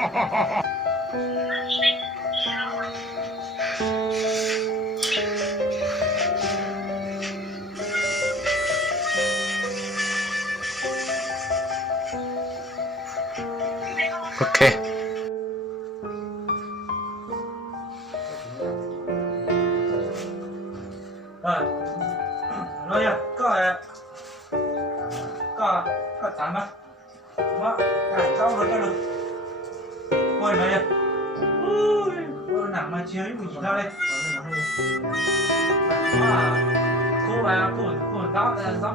Ok. Rồi, nói nha, có tạm á, đó, cái cháu rồi cho được, quên rồi nha, ui, nặng mà chiếu cái gì đâu đây, cô đó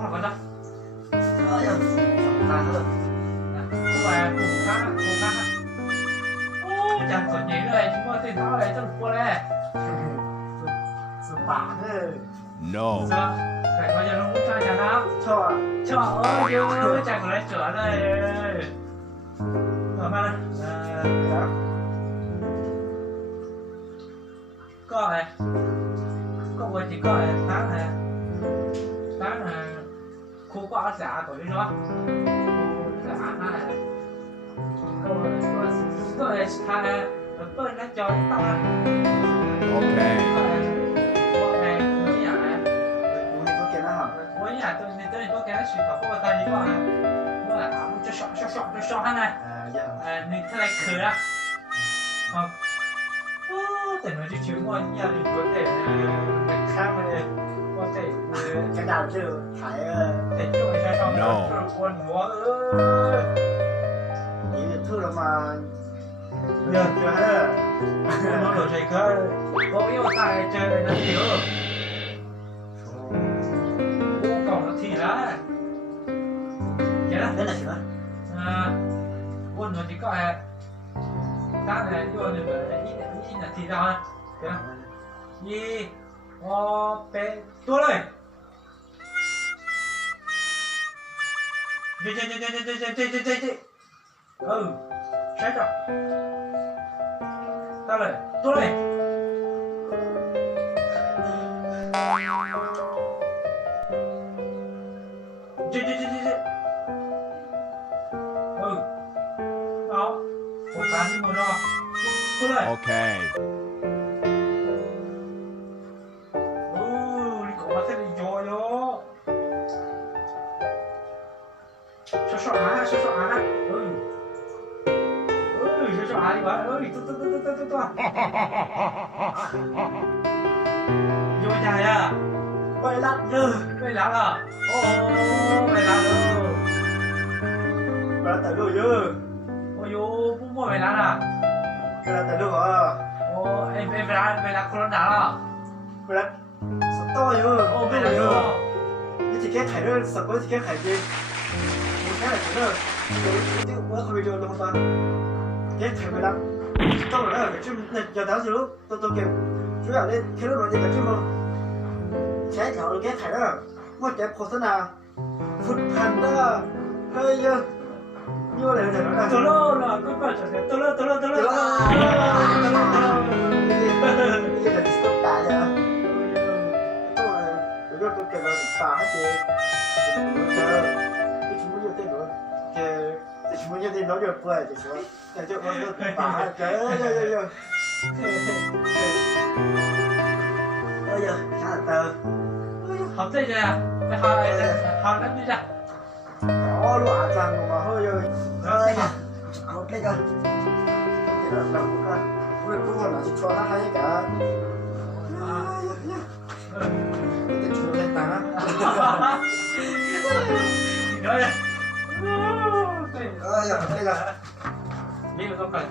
mà có đâu, cô khá, chẳng còn nhảy đây, chúng ta tên đó đây, chắc là cô đây. No. Sao? Phải bao giờ nó cũng cho nhà nào? Cho ơi, yêu chẳng có lấy chữa đây. Ở mà đây. Có này. Có người chỉ có này, tháng này khu có giả của đi nó. Giả này. Có này thằng nó cho tao. Ok. Mỗi nhà tôi có cái sự tập của ta đi qua nó là áo cho short này nên thế này khử á để nó chỉ chịu ngon nhà thì có thể khác mà có thể cái nào chứ phải để cho No. quần múa những thứ đó mà giờ chưa hết nó đổi chạy cơ có yêu tài chơi nó hiểu còn nó thì đó cái đó thế là gì đó quân nó chỉ có ta này vô được ít là thì ra cái đó y o p tua rồi chơi sai rồi ta rồi tua rồi chơi đó một cái đi một đó tua rồi Ok. đi cổ thế đi vô sợ á sợ á đi quá tua vô nhà à quay lắm như đây là à ô đây là rồi là tại đồ như ôi yo bố mua về là à cái là tại đồ à ô em về là con đã à cái là sắp to như ô về là như sao cái chỉ cái khải đó sắp tới chỉ cái khải gì một cái là chỉ đó cái bữa không video đâu ta cái khải 15 to rồi đó cái chim này giờ tao gì lúc tôi kêu chú ở lên cái lúc đó thì cái chim không trái thảo cái khải đó một cái khổ thân nào phút hành đó hơi như là thế đó tôi lo là cứ phải trở thành tôi lo bây giờ là stop tại giờ tôi kêu là bà hết chị cái chúng muốn tên nữa cái chúng muốn tên nó được quay thì sao cái chỗ tôi bà cái ơi giờ khá là tờ học thế gì à học nó đi ra có luôn à rằng mà hơi ơi học cái cơ cái đó là cũng là cũng là chỉ cho nó hay cả cái chú lên ta nói đây giờ đây là đi vào trong cần